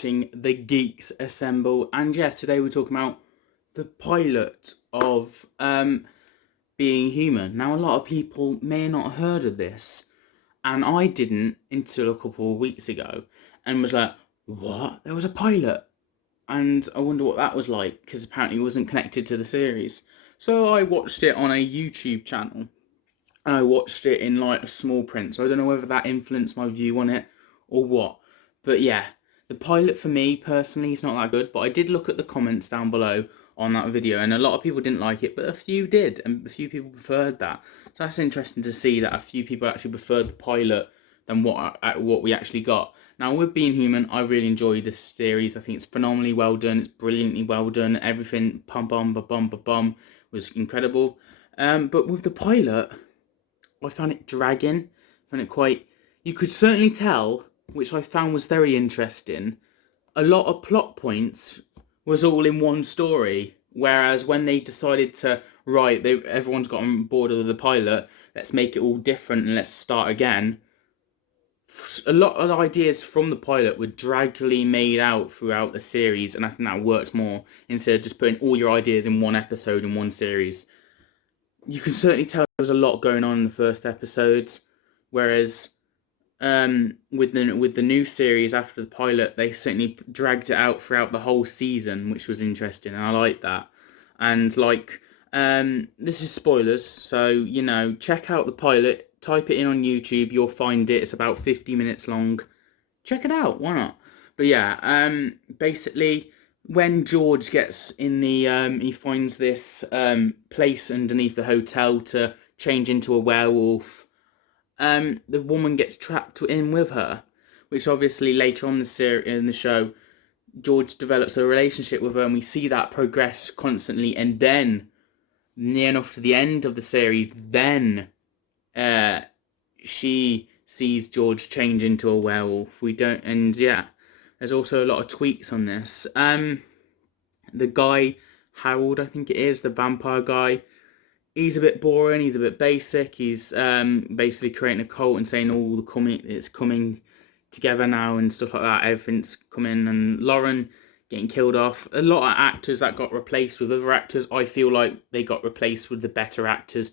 watching The Geeks Assemble, and yeah, today we're talking about the pilot of Being Human. Now, a lot of people may not have heard of this, and I didn't until a couple of weeks ago, and was like, what? There was a pilot? And I wonder what that was like, because apparently it wasn't connected to the series. So I watched it on a YouTube channel, and I watched it in like a small print, so I don't know whether that influenced my view on it or what. But yeah, the pilot for me personally is not that good, but I did look at the comments down below on that video, and a lot of people didn't like it, but a few did, and a few people preferred that. So that's interesting to see that a few people actually preferred the pilot than what we actually got. Now, with Being Human, I really enjoyed this series. I think it's phenomenally well done. It's brilliantly well done. Everything, pum bum ba bum ba bum, was incredible. But with the pilot, I found it dragging. I found it quite... You could certainly tell, which I found was very interesting, a lot of plot points was all in one story. Whereas when they decided to write, everyone's got on board with the pilot, let's make it all different and let's start again. A lot of ideas from the pilot were draggily made out throughout the series, and I think that worked more instead of just putting all your ideas in one episode in one series. You can certainly tell there was a lot going on in the first episodes, whereas with the new series after the pilot, they certainly dragged it out throughout the whole season, which was interesting, and I like that. And like, this is spoilers, so you know, check out the pilot. Type it in on YouTube, you'll find it. It's about 50 minutes long. Check it out, why not? But yeah, basically, when George gets in the, he finds this place underneath the hotel to change into a werewolf. The woman gets trapped in with her, which obviously later on in the show, George develops a relationship with her, and we see that progress constantly. And then, near enough to the end of the series, then she sees George change into a werewolf. We don't, and yeah, there's also a lot of tweaks on this. The guy Harold, I think it is, the vampire guy. He's a bit boring. He's a bit basic. He's basically creating a cult and saying all it's coming together now and stuff like that. Everything's coming, and Lauren getting killed off. A lot of actors that got replaced with other actors. I feel like they got replaced with the better actors.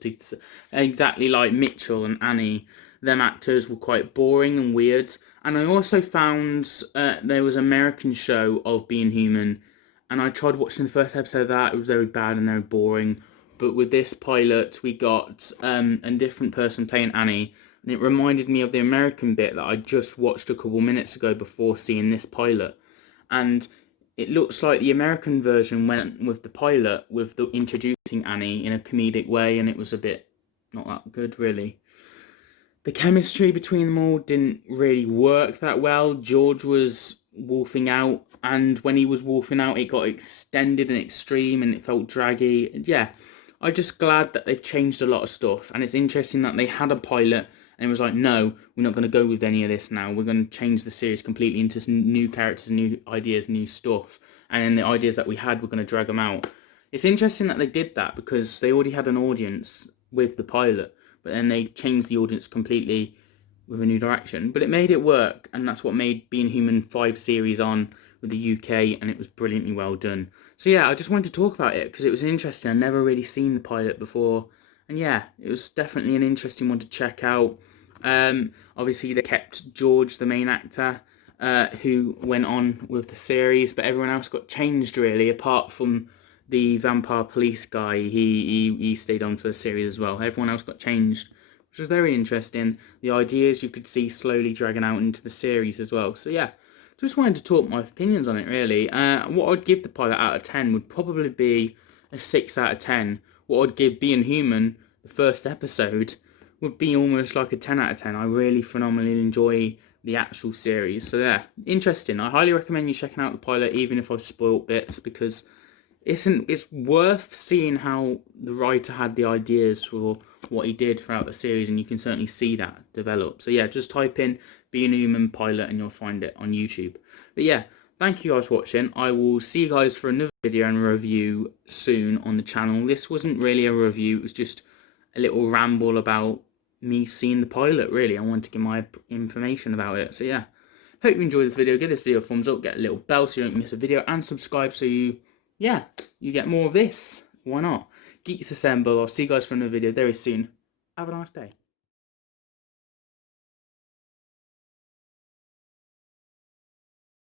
Exactly like Mitchell and Annie. Them actors were quite boring and weird. And I also found there was an American show of Being Human, and I tried watching the first episode of that. It was very bad and very boring. But with this pilot, we got a different person playing Annie, and it reminded me of the American bit that I just watched a couple minutes ago before seeing this pilot. And it looks like the American version went with the pilot, with the introducing Annie in a comedic way, and it was a bit not that good, really. The chemistry between them all didn't really work that well. George was wolfing out, and when he was wolfing out, it got extended and extreme, and it felt draggy. And yeah, I'm just glad that they've changed a lot of stuff, and it's interesting that they had a pilot and it was like, no, we're not going to go with any of this now. We're going to change the series completely into new characters, new ideas, new stuff, and then the ideas that we had, we're going to drag them out. It's interesting that they did that because they already had an audience with the pilot, but then they changed the audience completely with a new direction. But it made it work, and that's what made Being Human 5 series on with the UK, and it was brilliantly well done. So yeah, I just wanted to talk about it because it was interesting. I'd never really seen the pilot before, and yeah, it was definitely an interesting one to check out. Obviously they kept George, the main actor, who went on with the series, but everyone else got changed really, apart from the vampire police guy. He stayed on for the series as well. Everyone else got changed, which was very interesting. The ideas you could see slowly dragging out into the series as well. So yeah, just wanted to talk my opinions on it really. What I'd give the pilot out of 10 would probably be a 6 out of 10. What I'd give Being Human, the first episode, would be almost like a 10 out of 10. I really phenomenally enjoy the actual series. So yeah, interesting. I highly recommend you checking out the pilot, even if I've spoiled bits, because it's worth seeing how the writer had the ideas for what he did throughout the series, and you can certainly see that develop. So yeah, just type in Being Human pilot and you'll find it on YouTube. But yeah, thank you guys for watching. I will see you guys for another video and review soon on the channel. This wasn't really a review, it was just a little ramble about me seeing the pilot really. I wanted to give my information about it. So yeah, Hope you enjoyed this video. Give this video a thumbs up, get a little bell so you don't miss a video, and subscribe so you get more of this. Why not? Geeks Assemble. I'll see you guys for another video very soon. Have a nice day.